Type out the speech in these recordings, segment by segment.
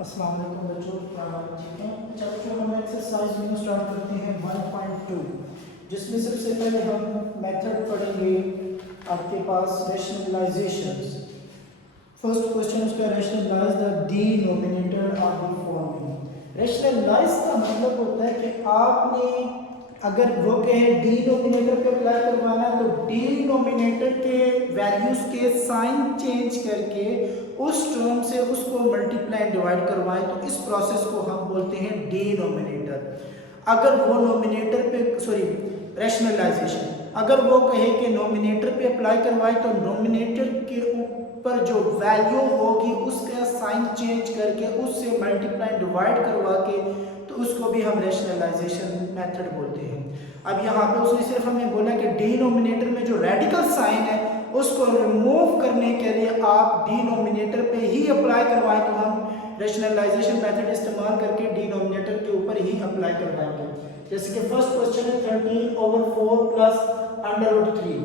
अस्सलाम वालेकुम बच्चों, क्या हाल ठीक है। अच्छा बच्चों, हम एक्सरसाइज यूँ स्टार्ट करते हैं 1.2, जिसमें सबसे पहले हम मेथड पढ़ेंगे आपके पास रैशनलाइजेशंस। फर्स्ट क्वेश्चन उसका rationalise the denominator of the following. Rationalise का मतलब होता है कि आपने अगर वो कहे डिनोमिनेटर पे अप्लाई करवाना है तो डिनोमिनेटर के वैल्यूज के साइन चेंज करके उस टर्म से उसको मल्टीप्लाई डिवाइड करवाएं, तो इस प्रोसेस को हम बोलते हैं डिनोमिनेटर। अगर वो नोमिनेटर पे रैशनलाइजेशन अगर वो कहे कि नोमिनेटर पे अप्लाई करवाए तो नोमिनेटर के ऊपर जो वैल्यू होगी उसका साइन चेंज करके उससे मल्टीप्लाई डिवाइड करवा के तो उसको भी हम रैशनलाइजेशन मेथड बोलते हैं। अब यहाँ पे उसने सिर्फ हमें बोला कि डिनोमिनेटर में जो रेडिकल साइन है उसको रिमूव करने के लिए आप डिनोमिनेटर पे ही अप्लाई करवाएं, तो हम रैशनलाइजेशन मेथड इस्तेमाल करके डिनोमिनेटर के ऊपर ही अप्लाई करवाएंगे। जैसे कि फर्स्ट क्वेश्चन है 13/4 प्लस √3।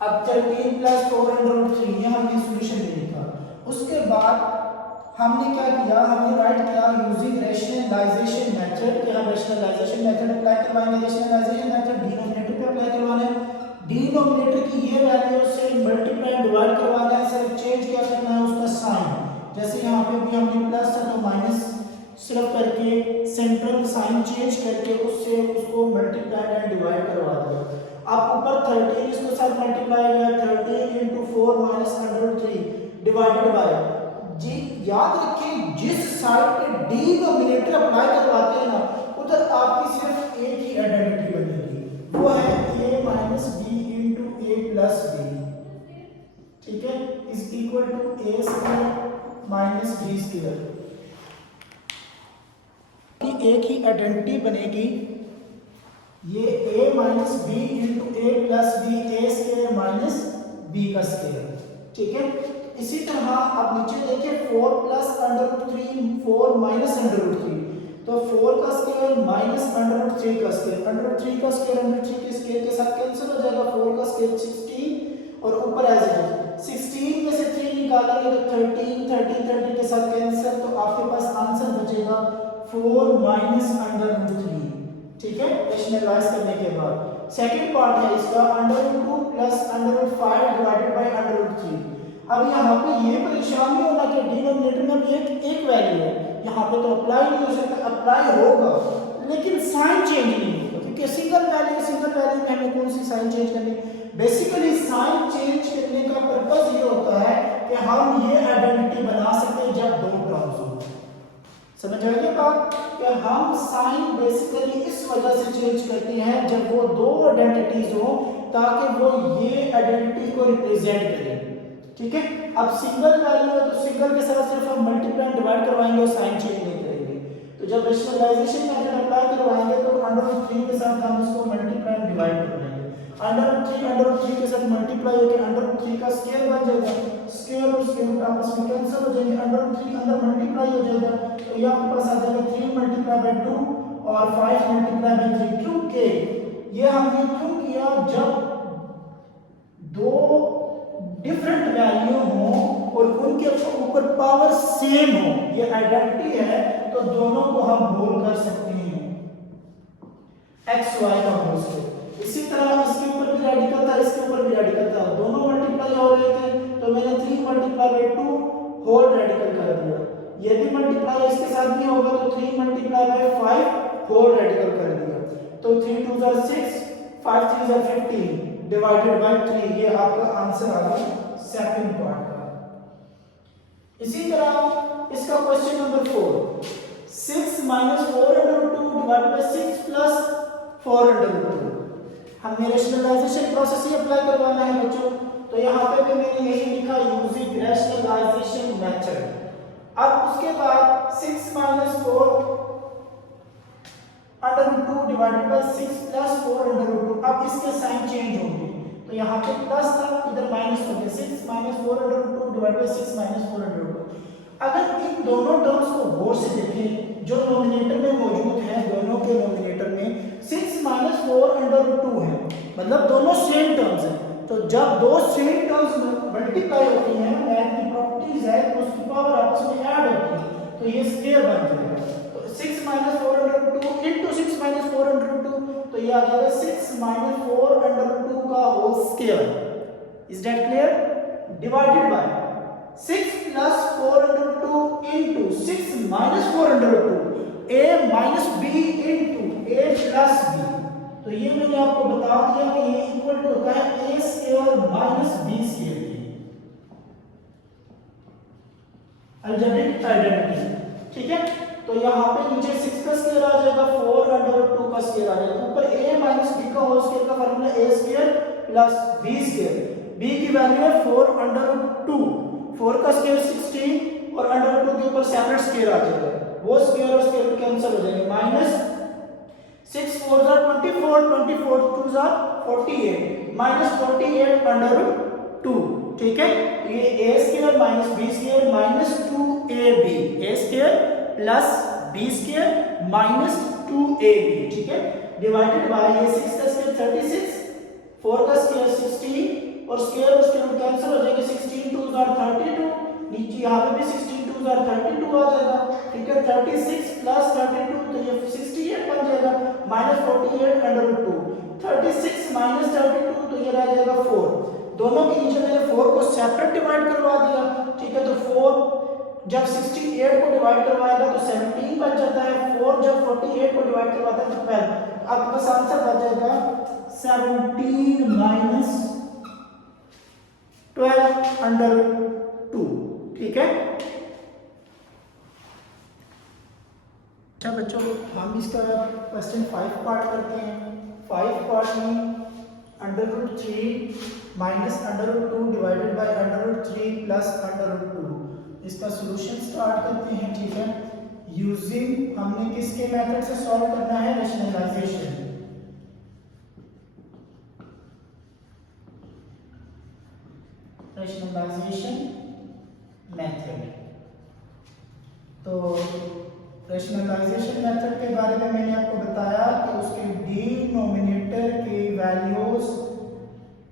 अब 13 प्लस 4/3 ये हमने सॉल्यूशन में लिखा। उसके बाद हमने क्या किया, हमने राइट किया यूजिंग रैशनलाइजेशन मेथड कि हम रैशनलाइजेशन मेथड अप्लाई करवाएंगे। रैशनलाइजेशन मेथड डिनोमिनेटर पे अप्लाई करवाना है, डिनोमिनेटर की ये वैल्यू से मल्टीप्लाई डिवाइड करवाना है, सिर्फ चेंज क्या करना है उसका साइन। जैसे यहाँ पे भी हमने प्लस था तो माइनस सिर्फ करके सेंट्रल साइन चेंज करके उससे उसको मल्टीप्लाई एंड डिवाइड करवा दिया। अब ऊपर 13 इसके साथ मल्टीप्लाई हुआ 13 × 4 - √3 डिवाइडेड बाय जी। याद रखें जिस साइड पे डिनोमिनेटर अप्लाई करवाते हैं ना उधर आपकी सिर्फ एक ही आइडेंटिटी बनेगी, वो है a - b × a + b, ठीक है, is equal to a² - b²। एक ही आइडेंटिटी बनेगी, ये a - b × a + b a² - b², ठीक है। इसी तरह आप नीचे देखिए 4 + √3 4 - √3, तो 4 का स्क्वायर माइनस √3 का स्क्वायर, √3 का स्क्वायर √3 के स्क्वायर के साथ कैंसिल हो जाएगा, 4 का स्क्वायर 16 और ऊपर एज इट इज 16 में से 3 निकालेंगे तो 13 के साथ कैंसिल, तो आपके पास आंसर बचेगा 4 - √3, ठीक है, रैशनलाइज करने के बाद। सेकंड पार्ट है इसका √2 + √5 डिवाइडेड बाय √3। अब यहाँ पे ये परेशान नहीं होना कि डिनोमिनेटर में भी एक वैल्यू है, यहाँ पे तो अप्लाई नहीं हो सकता, अप्लाई होगा लेकिन साइन चेंज नहीं होगा, क्योंकि सिंगल वैल्यू में हमें कौन सी साइन चेंज करनी। बेसिकली साइन चेंज करने का पर्पस ये होता है कि हम ये आइडेंटिटी बना सकते हैं जब दो टर्म्स हो। समझ आइए बात कि हम साइन बेसिकली इस वजह से चेंज करते हैं जब वो दो आइडेंटिटीज हो ताकि वो ये आइडेंटिटी को रिप्रेजेंट करें, ठीक है। अब सिंगल वैल्यू है तो सिंगल के साथ सिर्फ हम मल्टीप्लाई डिवाइड करवाएंगे और साइन चेंज नहीं करेंगे। तो जब रैशनलाइजेशन मेथड अप्लाई करवाएंगे तो √3 के साथ हम इसको मल्टीप्लाई डिवाइड करवाएंगे, √3 के साथ मल्टीप्लाई होकर √3 का स्क्वायर बन जाएगा, स्क्वायर और स्क्वायर आपस में कैंसिल हो जाएंगे, √3 अंदर मल्टीप्लाई हो जाएगा, तो ये आपके पास आ जाएगा 3 × 2 और 5 × 3, क्योंकि ये हमने क्यों किया, जब दो डिफरेंट वैल्यू हो और उनके ऊपर पावर सेम हो, ये आइडेंटिटी है, तो दोनों को हम होल कर सकते हैं xy का होल स्क्वायर। इसी तरह इसके ऊपर भी रेडिकल था, इसके ऊपर भी रेडिकल था, दोनों मल्टीप्लाई हो रहे थे, तो मैंने 3 × 2 होल रेडिकल कर दिया। ये भी मल्टीप्लाई इसके साथ भी होगा तो 3 × 5 होल रेडिकल कर दिया, तो 3 × 2 = 6 5 × 3 = 15 डिवाइडेड बाय 3, ये आपका आंसर आ गया सेकंड पार्ट का। इसी तरह इसका क्वेश्चन नंबर 4 6 - 4/2 डिवाइडेड बाय 6 + 4/2। हमने रैशनलाइजेशन प्रोसेस ही अप्लाई करवाना है बच्चों, तो यहाँ पे भी मैंने यही लिखा यूजिंग रैशनलाइजेशन मेथड। अब उसके बाद 6 - 4/2 डिवाइडेड बाय 6 + 4/2, अब इसके साइन चेंज होंगे, तो यहाँ पे प्लस था इधर माइनस हो गया, 6 - 4/2 डिवाइडेड बाय 6 - 4/2। अगर इन दोनों टर्म्स को गौर से देखें जो नोमिनेटर में मौजूद है, दोनों के नोमिनेटर में 6 - 4/2 है, मतलब दोनों सेम टर्म्स हैं, तो जब दो सेम टर्म्स मल्टीप्लाई होती हैं, मैथ की प्रॉपर्टीज है, तो उसकी पावर आपस में ऐड होती है, ये स्क्वायर बन जाएगा। तो 6 minus 4 under 2 into 6 minus 4 under 2, तो ये आ जाएगा 6 माइनस 4 अंडर 2 का whole square. Is that clear? Divided by 6 plus 4 under 2 into 6 minus 4 under 2 a minus b into a plus b। तो ये मैंने आपको बता दिया कि ये इक्वल टू होता है a square minus b square की अलजेब्रिक आइडेंटिटी। ठीक है, तो यहाँ पे नीचे 6 का स्क्वायर आ जाएगा, 4 अंडर 2 का स्क्वायर आ जाएगा, ऊपर a माइनस b का होल स्क्वायर का formula a square plus b square. b की वैल्यू है 4 अंडर 2, 4 का स्क्वायर 16 और अंडर 2 के ऊपर सेपरेट स्क्वायर आ जाएगा, वो स्क्वायर और स्क्वायर कैंसिल हो जाएंगे। माइनस 6 4 जा 24, 24 2 जा 48, माइनस 48 अंडर 2। ठीक है, ये a square minus b square minus 2ab, a square plus b square minus 2ab। ठीक है, डिवाइडेड बाय ये 6 का स्क्वायर 36, 4 का स्क्वायर 16 और स्क्वायर और स्क्वायर कैंसिल हो जाएंगे, 16 2 जा 32, नीचे यहाँ पे भी 16 2 जा 32 आ जाएगा। ठीक है, 36 प्लस 32 तो ये 68 बन जाएगा, माइनस 48 अंडर 2, 36 माइनस 32 तो ये रह जाएगा 4। दोनों के नीचे मैंने 4 को सेपरेट डिवाइड करवा दिया। ठीक है, तो 4 जब 68 को डिवाइड करवाएगा तो 17 बन जाता है, 4 जब 48 को डिवाइड करवाता है तो 12। आपके पास आंसर बच जाएगा 17 माइनस 12 अंडर 2। ठीक है, अच्छा बच्चों, हम इसका क्वेश्चन 5 पार्ट करते हैं। 5 पार्ट में under root 3 minus under root 2 divided by under root 3 plus under root 2, इसका सॉल्यूशन स्टार्ट करते हैं। ठीक है, यूजिंग हमने किसके मेथड से सॉल्व करना है? रैशनलाइजेशन। Rationalisation method. तो रैशनलाइजेशन मेथड के बारे में मैंने आपको बताया कि उसके डिनोमिनेटर के वैल्यूज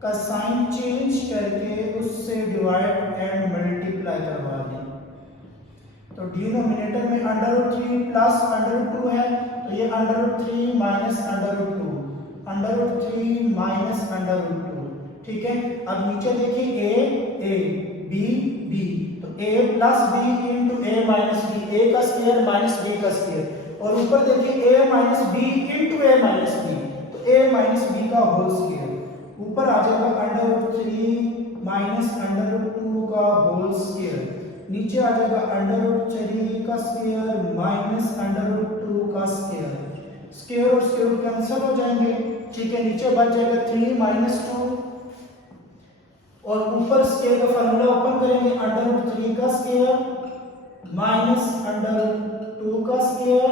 का साइन चेंज करके उससे डिवाइड एंड मल्टीप्लाई करवा दें। तो डिनोमिनेटर में under root 3 plus under root 2 है, तो ये under root 3 minus under root 2, under root 3 minus under root 2। ठीक है, अब नीचे देखिए a b b, तो a plus b into a minus b, a का स्क्वायर माइनस b का स्क्वायर, और ऊपर देखिए a minus b into a minus b, तो a माइनस b का होल स्क्वायर। ऊपर आ जाएगा under root 3 minus under root 2 का होल स्क्वायर, नीचे आ जाएगा अंडर रूट 3 का स्क्वायर माइनस अंडर रूट 2 का स्क्वायर, स्क्वायर और स्क्वायर कैंसिल हो जाएंगे। ठीक है, नीचे बच जाएगा 3 माइनस 2 और ऊपर स्क्वायर का फार्मूला ओपन करेंगे, अंडर रूट 3 का स्क्वायर माइनस अंडर रूट 2 का स्क्वायर।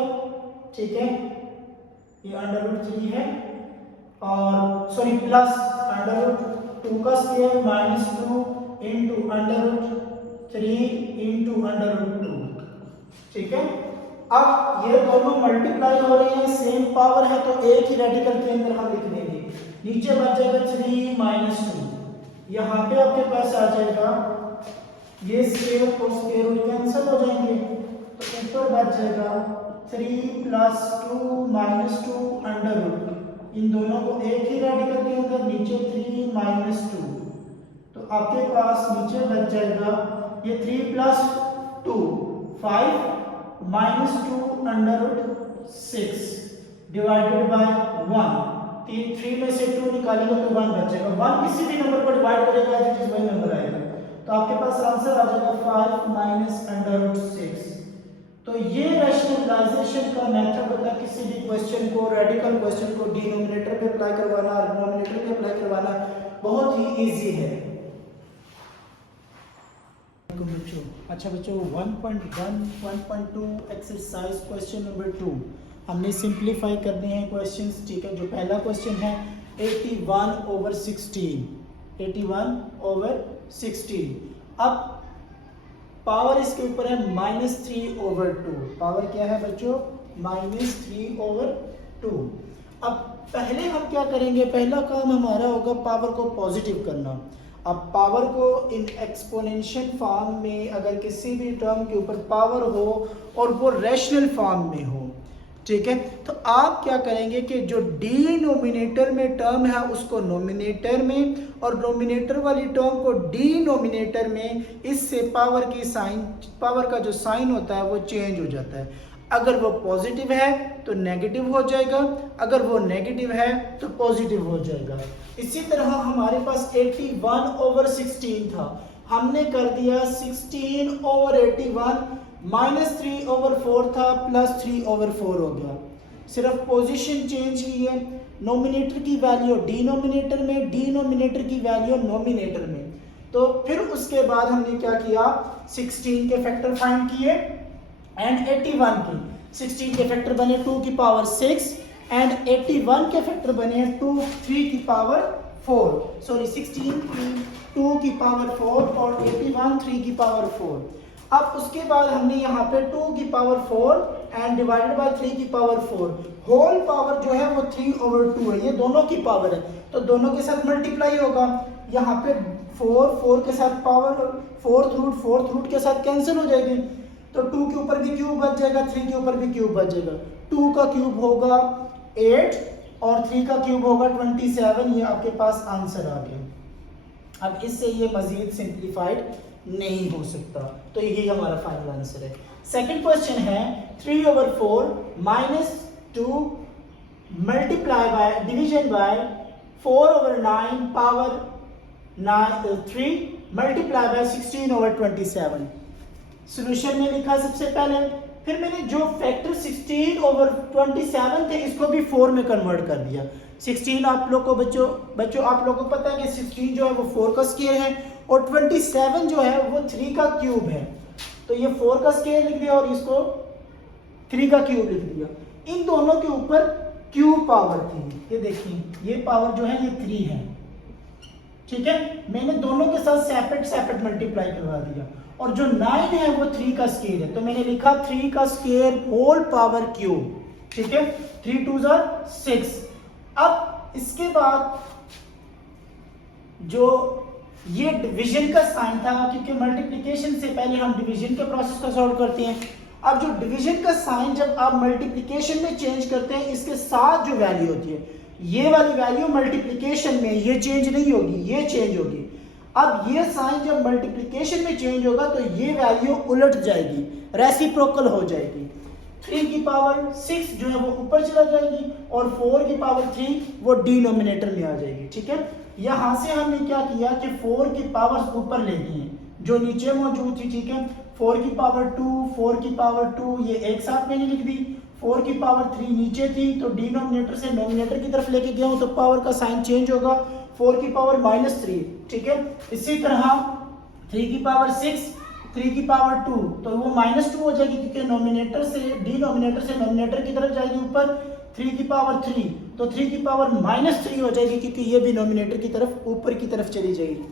ठीक है, ये अंडर रूट 3 है और सॉरी प्लस अंडर रूट 2 का square minus 2 into under root 3 into under root 2। ठीक है, अब ये दोनों मल्टीप्लाई हो रहे हैं, सेम पावर है, तो एक ही रेडिकल के अंदर हम लिख देंगे। नीचे बच जाएगा 3 माइनस 2, यहाँ पे आपके पास आ जाएगा ये स्क्वायर और स्क्वायर रूट कैंसिल हो जाएंगे, तो ऊपर बच जाएगा 3 प्लस 2 माइनस 2 अंडर रूट, इन दोनों को एक ही रेडिकल के अंदर, नीचे 3 माइनस 2, तो आपके पास नीचे बच जाएगा ये 3 plus 2 5 minus 2 under root 6 divided by 1। 3 में से 2 निकालेंगे तो 1 बचेगा, 1 किसी भी नंबर पर डिवाइड करेगा तो वही नंबर आएगा, तो आपके पास आंसर आ जाएगा 5 माइनस अंडर रूट 6। तो ये रैशनलाइजेशन का मेथड होता है किसी भी क्वेश्चन को, रेडिकल क्वेश्चन को डिनोमिनेटर पे अप्लाई करवाना और डिनोमिनेटर पे अप्लाई करवाना बहुत ही इजी है। अच्छा बच्चों, 1.1 1.2 एक्सरसाइज क्वेश्चन नंबर 2 हमने सिंप्लीफाई करने हैं क्वेश्चंस। ठीक है, जो पहला क्वेश्चन है 81/16, 81/16। अब पावर इसके ऊपर है -3/2, पावर क्या है बच्चों? -3/2। अब पहले हम क्या करेंगे, पहला काम हमारा होगा पावर को पॉजिटिव करना। अब पावर को इन एक्सपोनेंशियल फॉर्म में अगर किसी भी टर्म के ऊपर पावर हो और वो रैशनल फॉर्म में हो, ठीक है, तो आप क्या करेंगे कि जो डिनोमिनेटर में टर्म है उसको नोमिनेटर में और नोमिनेटर वाली टर्म को डिनोमिनेटर में, इससे पावर की साइन, पावर का जो साइन होता है वो चेंज हो जाता है। अगर वो पॉजिटिव है तो नेगेटिव हो जाएगा, अगर वो नेगेटिव है तो पॉजिटिव हो जाएगा। इसी तरह हमारे पास 81/16 था, हमने कर दिया 16/81 -3/4 था +3/4 हो गया। सिर्फ पोजीशन चेंज की है, नोमिनेटर की वैल्यू डिनोमिनेटर में, डिनोमिनेटर की वैल्यू नोमिनेटर में। तो फिर उसके बाद हमने क्या किया, 16 के फैक्टर फाइंड किए एंड 81 के 16 के फैक्टर बने 2 की पावर 6 एंड 81 के फैक्टर बने 3 की पावर 4, सॉरी 16 की 2 की पावर 4 और 81 3 की पावर 4। अब उसके बाद हमने यहाँ पे 2 की पावर 4 एंड डिवाइडेड बाय 3 की पावर 4, होल पावर जो है वो 3/2 है, ये दोनों की पावर है तो दोनों के साथ मल्टीप्लाई होगा। यहाँ पे 4 के साथ पावर 4th रूट के साथ कैंसिल हो जाएगी, तो 2 के ऊपर भी क्यूब बच जाएगा, 3 के ऊपर भी क्यूब बच जाएगा। 2 का क्यूब होगा 8 और 3 का क्यूब होगा 27, ये आपके पास आंसर आ गया। अब इससे ये मजीद सिंप्लीफाइड नहीं हो सकता, तो यही हमारा फाइनल आंसर है। सेकंड क्वेश्चन है 3/4 -2 multiply by division bye 4/9 power 3 multiply by 16/27। Solution में लिखा सबसे पहले, फिर मैंने जो फैक्टर 16/27 थे इसको भी 4 में कन्वर्ट कर दिया। 16 आप लोग को बच्चों आप लोगों को पता है कि 16 जो है वो 4 का स्क्वायर है और 27 जो है वो 3 का क्यूब है, तो ये 4 का स्क्वायर लिख दिया और इसको 3 का क्यूब लिख दिया। इन दोनों के ऊपर क्यूब पावर थी, ये देखिए ये पावर जो है ये 3 है, ठीक है, मैंने दोनों के साथ सेपरेट मल्टीप्लाई करवा दिया और जो 9 है वो 3 का स्क्वायर है, तो मैंने लिखा 3 का स्क्वायर होल पावर क्यूब, ठीक है, 3 2 6। अब इसके बाद जो ये डिवीजन का साइन था, क्योंकि मल्टीप्लिकेशन से पहले हम डिवीजन के प्रोसेस को सॉल्व करते हैं। अब जो डिवीजन का साइन जब आप मल्टीप्लिकेशन में चेंज करते हैं, इसके साथ जो वैल्यू होती है, ये वाली वैल्यू मल्टीप्लिकेशन में ये चेंज नहीं होगी, ये चेंज होगी। अब ये साइन जब मल्टीप्लिकेशन में चेंज होगा तो ये वैल्यू उलट जाएगी, रेसिप्रोकल हो जाएगी। 3 की पावर 6 जो है वो ऊपर चला जाएगी और 4 की पावर 3 वो डिनोमिनेटर में आ जाएगी, ठीक है। यहां से हमने क्या किया कि 4 की पावर्स ऊपर ले ली हैं जो नीचे मौजूद थी, ठीक है। 4 की पावर 2, 4 की पावर 2 ये एक साथ मैंने लिख दी, 4 की पावर 3 नीचे थी तो डिनोमिनेटर से नोमिनेटर की तरफ लेके गया हूं तो पावर का साइन चेंज होगा, 4 की पावर -3, ठीक है। इसी तरह 3 की पावर 6, 3 की पावर 2 तो वो -2 हो जाएगी क्योंकि नोमिनेटर से डिनोमिनेटर से नोमिनेटर की तरफ जाएगी ऊपर। 3 की पावर 3 तो 3 की पावर -3 हो जाएगी क्योंकि ये भी नोमिनेटर की तरफ ऊपर की तरफ चली जाएगी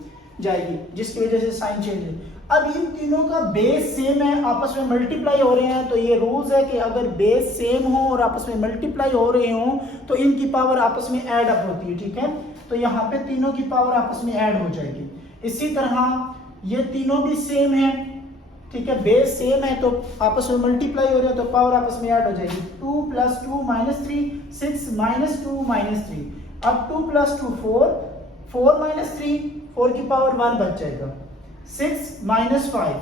जिसकी वजह से साइन चेंज है। अब इन तीनों का बेस सेम है, आपस में मल्टीप्लाई हो रहे हैं, तो ये रूल्स है कि अगर बेस सेम हो और आपस में मल्टीप्लाई हो रहे हो तो इनकी पावर आपस में ऐड अप होती है, ठीक है। तो यहाँ पे तीनों की पावर आपस में ऐड हो जाएगी। इसी तरह ये तीनों भी सेम है, ठीक है, बेस सेम है तो आपस में मल्टीप्लाई हो रहे हैं तो पावर आपस में ऐड हो जाएगी। 2 + 2 -3, 6 -2 -3। अब 2 + 2 4, 4 -3, 4 की पावर 1 बच जाएगा। 6 - 5,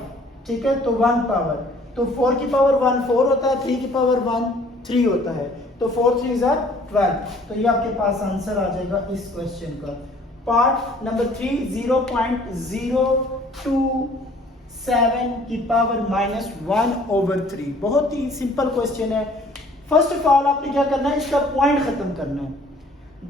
ठीक है, तो 1 पावर, तो 4 की पावर 1 4 होता है, 3 की पावर 1 3 होता है, तो 4 3 12। तो ये आपके पास आंसर आ जाएगा इस क्वेश्चन का। पार्ट नंबर 3 0.027 की पावर -1/3। बहुत ही सिंपल क्वेश्चन है। फर्स्ट ऑफ ऑल आपने क्या करना है, इसका पॉइंट खत्म करना है।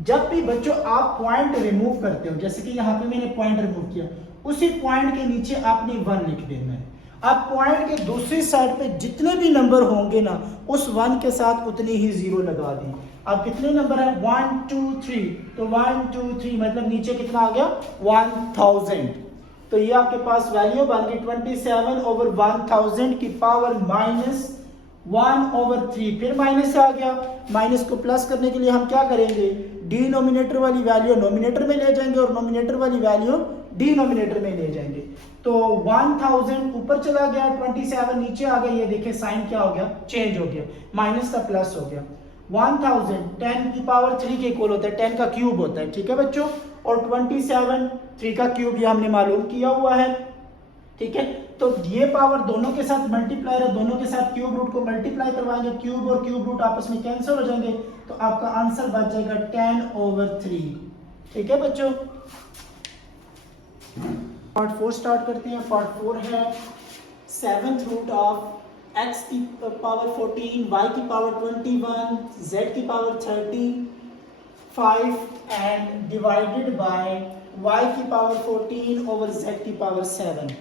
जब भी बच्चों आप पॉइंट रिमूव करते हो, जैसे कि यहाँ पे मैंने पॉइंट रिमूव किया, उसी पॉइंट के नीचे आपने 1 लिख देना है। अब पॉइंट के दूसरी साइड पे जितने भी नंबर होंगे ना, उस 1 के साथ उतनी ही 0 लगा दें। अब कितने नंबर है 1 2 3, तो 1 2 3 मतलब नीचे कितना आ गया 1000। तो ये आपके पास वैल्यू बन गई 27/1000 की पावर -1/3। फिर माइनस आ गया, माइनस को प्लस करने के लिए हम क्या करेंगे, डिनोमिनेटर वाली वैल्यू नोमिनेटर में ले जाएंगे और नोमिनेटर वाली वैल्यू डिनोमिनेटर में ले जाएंगे। तो 1000 ऊपर चला गया, 27 नीचे आ गया, ये देखिए साइन क्या हो गया, चेंज हो गया, माइनस का प्लस हो गया। 1000 10 की पावर 3 के इक्वल होता है, 10 का क्यूब होता है, ठीक है बच्चों। और 27 3 का क्यूब ये हमने मालूम किया हुआ है, ठीक है। तो ये पावर दोनों के साथ मल्टीप्लाई है, दोनों के साथ क्यूब रूट को मल्टीप्लाई करवाएंगे, क्यूब और क्यूब रूट आपस में कैंसिल हो जाएंगे, तो आपका आंसर बच जाएगा 10/3, ठीक है बच्चों। पार्ट 4 स्टार्ट करते हैं। पार्ट 4 है 7th रूट ऑफ x की पावर 14, y की पावर 21, z की power 35 and divided by y की पावर 14 ओवर z की पावर 7।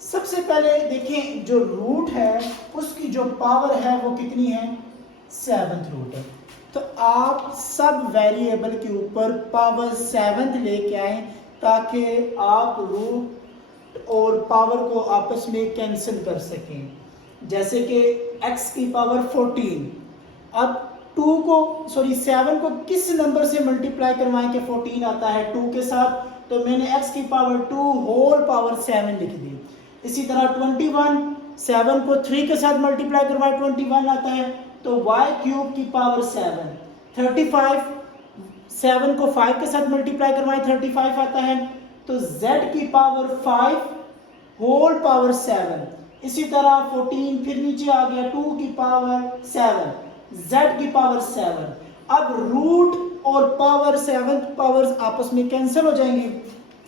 सबसे पहले देखें जो रूट है उसकी जो पावर है वो कितनी है, 7th रूट है। तो आप सब वेरिएबल के ऊपर पावर 7th लेके आए ताकि आप रूट और पावर को आपस में कैंसिल कर सकें। जैसे कि x की पावर 14, अब 7 को किस नंबर से मल्टीप्लाई करवाएं कि 14 आता है 2 के साथ, तो मैंने x की पावर 2 होल पावर 7 लिख दी। इसी तरह 21 7 को 3 के साथ मल्टीप्लाई करवाएं 21 आता है, तो y क्यूब की पावर 7। 35 7 को 5 के साथ मल्टीप्लाई करवाएं 35 आता है, तो z की पावर 5 होल पावर 7। इसी तरह 14 फिर नीचे आ गया 2 की पावर 7, z की पावर 7। अब रूट और पावर 7 पावर्स आपस में कैंसिल हो जाएंगे,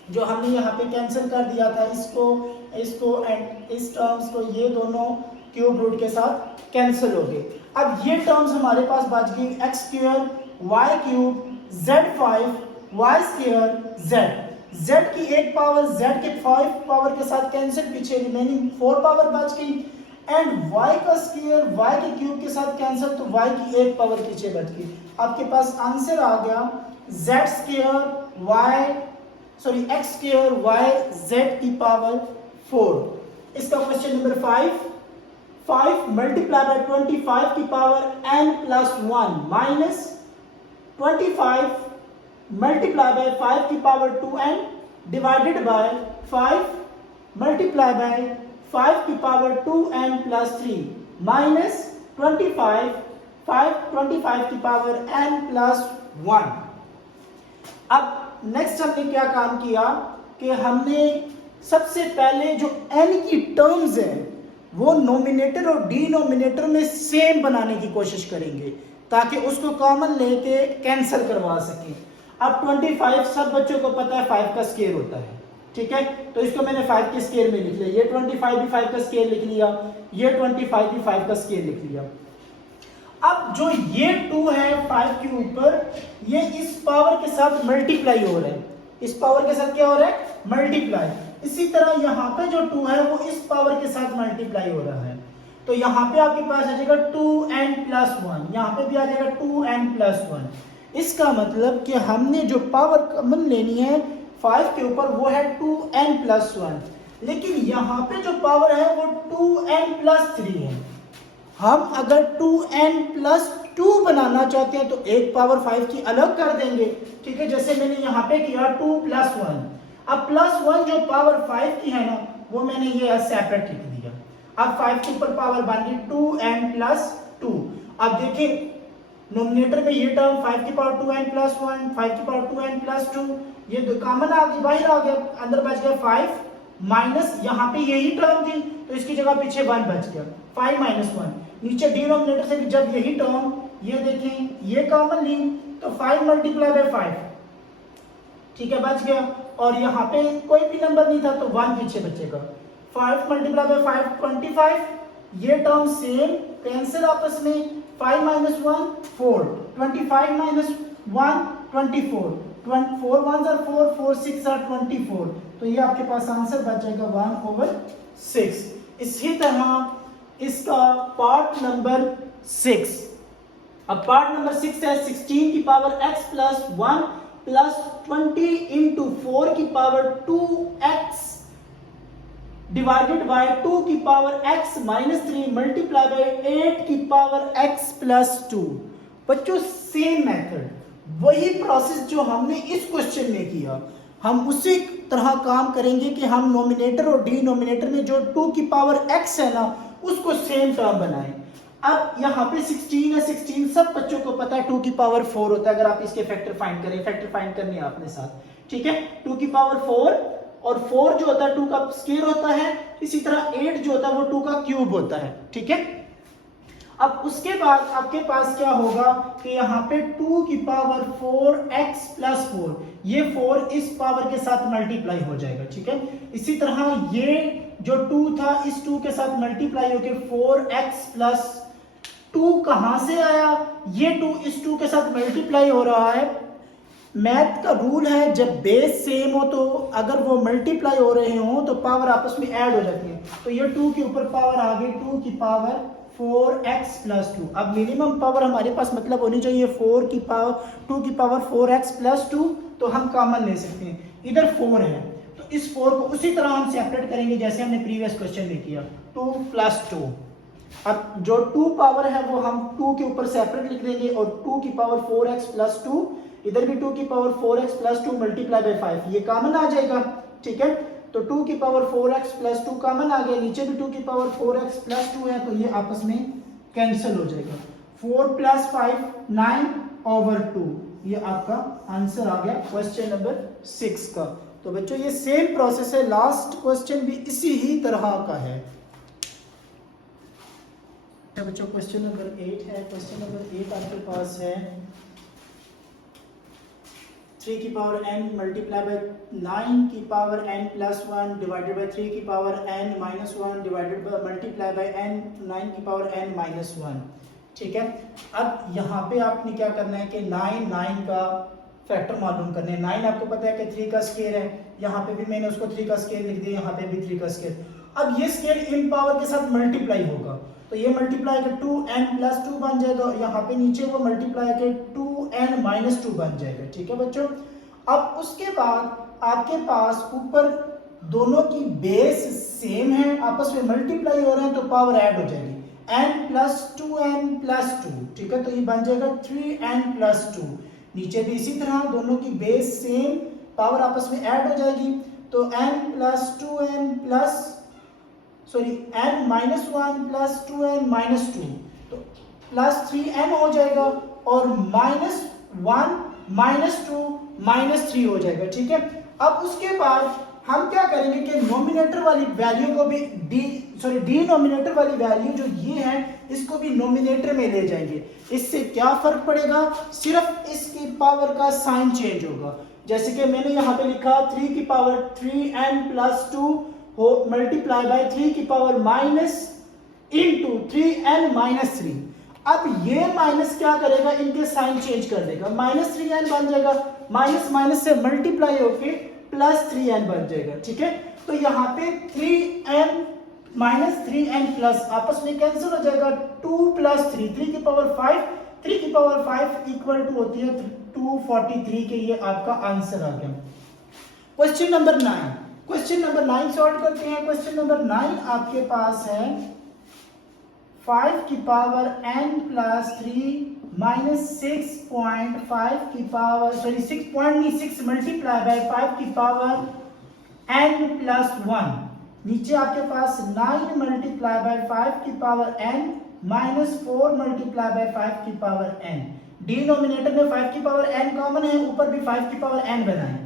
जो हमने यहाँ पे कैंसिल कर दिया था, इसको एंड इस टर्म्स को, ये दोनों क्यूब रूट के साथ कैंसिल हो गए। अब ये टर्म्स हमारे पास बच गई x square y cube z5 y square z की एक पावर z के 5 पावर के साथ कैंसिल, पीछे रिमेनिंग 4 पावर बच गई, एंड y का स्क्वायर y के क्यूब के साथ कैंसिल, तो y की एक पावर पीछे बच गई। आपके पास आंसर आ गया z square x square y z की पावर 4। इसका क्वेश्चन नंबर 5 मल्टीप्लाई बाय 25 की power n plus 1 minus 25 multiply by 5 की power 2n divided by 5 multiply by 5 की पावर 2n प्लस 3 माइनस 25 की पावर n प्लस 1। अब next हमने क्या काम किया कि हमने सबसे पहले जो n की टर्म्स है वो नोमिनेटर और डिनोमिनेटर में सेम बनाने की कोशिश करेंगे ताकि उसको कॉमन लेके कैंसिल करवा सकें। अब 25 सब बच्चों को पता है 5 का स्क्वायर होता है, ठीक है, तो इसको मैंने 5 के स्क्वायर में लिख लिया, ये 25 भी 5 का स्क्वायर लिख लिया, ये 25 भी 5 का स्क्वायर लिख लिया। अब जो ये 2 है 5 के ऊपर, ये इस पावर के साथ मल्टीप्लाई हो रहा है, इस पावर के साथ क्या हो रहा है, मल्टीप्लाई। इसी तरह यहाँ पे जो 2 है वो इस पावर के साथ मल्टीप्लाई हो रहा है, तो यहाँ पे आपके पास आ जाएगा 2n प्लस 1, यहाँ पे भी आ जाएगा 2n प्लस 1। इसका मतलब कि हमने जो पावर कॉमन लेनी है 5 के ऊपर वो है 2n प्लस 1, लेकिन यहाँ पे जो पावर है वो 2n प्लस 3 है। हम अगर 2n प्लस 2 बनाना चाहते हैं तो एक पावर 5 की अलग कर देंगे, ठीक है, जैसे मैंने यहाँ पे किया 2 प्लस 1। अब प्लस 1 जो पावर 5 की है ना वो मैंने ये सेपरेट लिख दिया। अब 5 के ऊपर पावर बन गई 2n प्लस 2। अब देखिए नोमिनेटर में ये टर्म 5 की पावर 2n प्लस 1, 5 की पावर 2n प्लस 2, ये कॉमन आ गई, बाहर आ गया, अंदर बच गया 5 माइनस, यहाँ पे यही टर्म थी तो इसकी जगह पीछे 1 बच गया, 5 माइनस 1। नीचे डिनोमिनेटर से भी जब यही टर्म, ये देखें ये कॉमन ली तो 5 मल्टीप्लाई बाय 5, ठीक है, बच गया। और यहाँ पे कोई भी नंबर नहीं था तो 1 पीछे बचेगा। 5 मल्टीप्लाई बाय 5 25, ये टर्म सेम कैंसिल आपस में, 5 माइनस 1 4, 25 माइनस 1 24, 4 1 are 4, 4 6 are 24, तो ये आपके पास आंसर बच जाएगा 1/6। इसी तरह इसका पार्ट नंबर 6, अब पार्ट नंबर 6 है 16 की power x plus 1 plus 20 into 4 की पावर 2x डिवाइडेड बाय 2 की power x minus 3 multiply by 8 की पावर x प्लस 2। बच्चों सेम मेथड, वही प्रोसेस जो हमने इस क्वेश्चन में किया, हम उसी तरह काम करेंगे कि हम नोमिनेटर और डिनोमिनेटर में जो 2 की पावर x है ना उसको सेम टर्म बनाएं। अब यहाँ पे 16 है, 16 सब बच्चों को पता है 2 की पावर 4 होता है। अगर आप इसके फैक्टर फाइंड करें, फैक्टर फाइंड करनी है आपने साथ, ठीक है। 2 की पावर 4 और 4 जो होता है 2 का स्क्वायर होता है, इसी तरह 8 जो होता है वो 2 का क्यूब होता है, ठीक है। अब उसके बाद आपके पास क्या होगा कि यहाँ पे 2 की पावर 4x प्लस 4, ये 4 इस पावर के साथ मल्टीप्लाई हो जाएगा, ठीक है। इसी तरह ये जो 2 था इस 2 के साथ मल्टीप्लाई होके 4x प्लस 2 कहां से आया, ये 2 इस 2 के साथ मल्टीप्लाई हो रहा है। मैथ का रूल है जब बेस सेम हो तो अगर वो मल्टीप्लाई हो रहे हो तो पावर आपस में ऐड हो जाती है। तो ये 2 के ऊपर पावर आ गई 2 की पावर 4x प्लस 2। अब मिनिमम पावर हमारे पास मतलब होनी चाहिए 4 की पावर 2 की पावर 4x प्लस 2, तो हम कॉमन ले सकते हैं, इधर 4 है तो इस 4 को उसी तरह हम सेपरेट करेंगे जैसे हमने प्रीवियस क्वेश्चन में किया, 2 प्लस 2। अब जो 2 पावर है वो हम 2 के ऊपर सेपरेट लिख देंगे और 2 की पावर 4x प्लस 2, इधर भी 2 की power 4x plus 2 multiply by 5, ये कॉमन आ जाएगा, ठीक है। तो 2 की पावर 4x प्लस 2 कॉमन आ गया, नीचे भी 2 की पावर 4x प्लस 2 है तो ये आपस में कैंसिल हो जाएगा। 4 प्लस 5 9 ओवर 2, ये आपका आंसर आ गया क्वेश्चन नंबर 6 का। तो बच्चों ये सेम प्रोसेस है, लास्ट क्वेश्चन भी इसी ही तरह का है। बच्चों क्वेश्चन नंबर 8 है। क्वेश्चन नंबर 8 आपके पास है 3 की पावर n मल्टीप्लाई बाय 9 की power n plus 1 divided by 3 की power n minus 1 divided by multiply by n 9 की पावर n माइनस 1, ठीक है। अब यहाँ पे आपने क्या करना है कि 9 का फैक्टर मालूम करने हैं। 9 आपको पता है कि 3 का स्क्वायर है, यहाँ पे भी मैंने उसको 3 का स्क्वायर लिख दिया, यहाँ पे भी 3 का स्क्वायर। अब ये स्क्वायर इन पावर के साथ मल्टीप्लाई होगा तो ये मल्टीप्लाई के 2n प्लस 2 बन जाएगा और यहाँ पे नीचे वो मल्टीप्लाई के 2n माइनस 2 बन जाएगा, ठीक है बच्चों। अब उसके बाद आपके पास ऊपर दोनों की बेस सेम है, आपस में मल्टीप्लाई हो रहे हैं तो पावर ऐड हो जाएगी n प्लस 2n प्लस 2, ठीक है। तो ये बन जाएगा 3n प्लस 2। नीचे भी इसी तरह दोनों की बेस सेम, पावर आपस में ऐड हो जाएगी तो n plus 2n plus n minus 1 plus 2n minus 2 तो प्लस 3n हो जाएगा और माइनस 1 माइनस 2 माइनस 3 हो जाएगा, ठीक है। अब उसके बाद हम क्या करेंगे कि नोमिनेटर वाली वैल्यू को भी डिनोमिनेटर वाली वैल्यू जो ये है इसको भी नोमिनेटर में ले जाएंगे। इससे क्या फर्क पड़ेगा, सिर्फ इसकी पावर का साइन चेंज होगा। जैसे कि मैंने यहाँ पे लिखा 3 की पावर 3n प्लस 2 हो मल्टीप्लाई बाय 3 की power minus into 3n minus 3। अब ये माइनस क्या करेगा, इनके साइन चेंज कर देगा, माइनस 3n बन जाएगा, माइनस माइनस से मल्टीप्लाई होके प्लस 3n बन जाएगा, ठीक है। तो यहाँ पे 3n माइनस 3n प्लस आपस में कैंसिल हो जाएगा, 2 प्लस 3, 3 की पावर 5, 3 की पावर 5 इक्वल टू होती है 243 के, ये आपका आंसर आ गया। Question number 9, question number 9 solve करते हैं। क्वेश्चन नंबर 9 आपके पास है 5 की पावर n प्लस 3 माइनस 6.5 की पावर 6 मल्टीप्लाई बाय 5 की पावर n प्लस 1। नीचे आपके पास 9 मल्टीप्लाई बाय 5 की power n minus 4 multiply by 5 की पावर n। डिनोमिनेटर में 5 की पावर n कॉमन है, ऊपर भी 5 की पावर n बनाए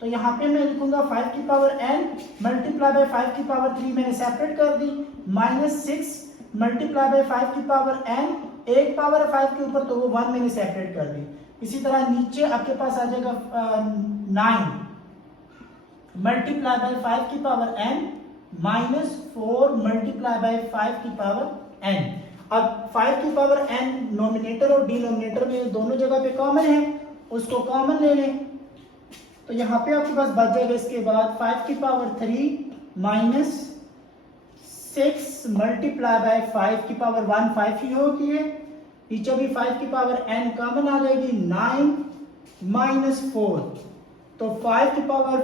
तो यहाँ पे मैं लिखूंगा 5 की पावर n मल्टीप्लाई बाय 5 की पावर 3 मैंने सेपरेट कर दी, माइनस 6 मल्टीप्लाई बाय 5 की पावर n, एक पावर है 5 के ऊपर तो वो 1 मैंने सेपरेट कर दी। इसी तरह नीचे आपके पास आ जाएगा 9 मल्टीप्लाई बाय 5 की power n minus 4 multiply by 5 की पावर n। अब 5 की पावर n नोमिनेटर और डिनोमिनेटर में दोनों जगह पे कॉमन है, उसको कॉमन ले लें तो यहाँ पे आपके पास बच जाएगा। इसके बाद 5 की पावर 3 माइनस 6 मल्टीप्लाई बाय 5 की पावर 1 5 ही होती है, नीचे भी 5 की पावर n कॉमन आ जाएगी, 9 माइनस 4 तो 5 की पावर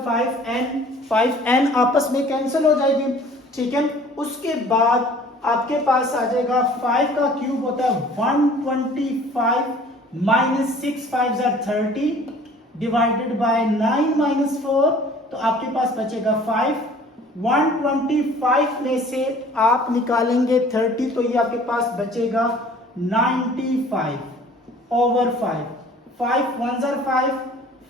5n आपस में कैंसिल हो जाएगी, ठीक है। उसके बाद आपके पास आ जाएगा 5 का क्यूब होता है 125 माइनस 6 5 30 डिवाइडेड बाय 9 माइनस 4, तो आपके पास बचेगा 5। 125 में से आप निकालेंगे 30, तो ये आपके पास बचेगा 95 ओवर 5। 5 1 ज़र 5,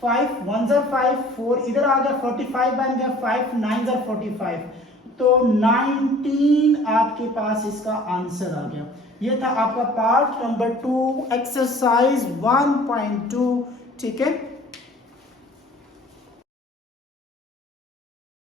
5 1 ज़र 5, 4 इधर आ गया, 45 बन गया, 5 9 ज़र 45, तो 19 आपके पास इसका आंसर आ गया। ये था आपका पार्ट नंबर 2 एक्सरसाइज 1.2। ठीक है।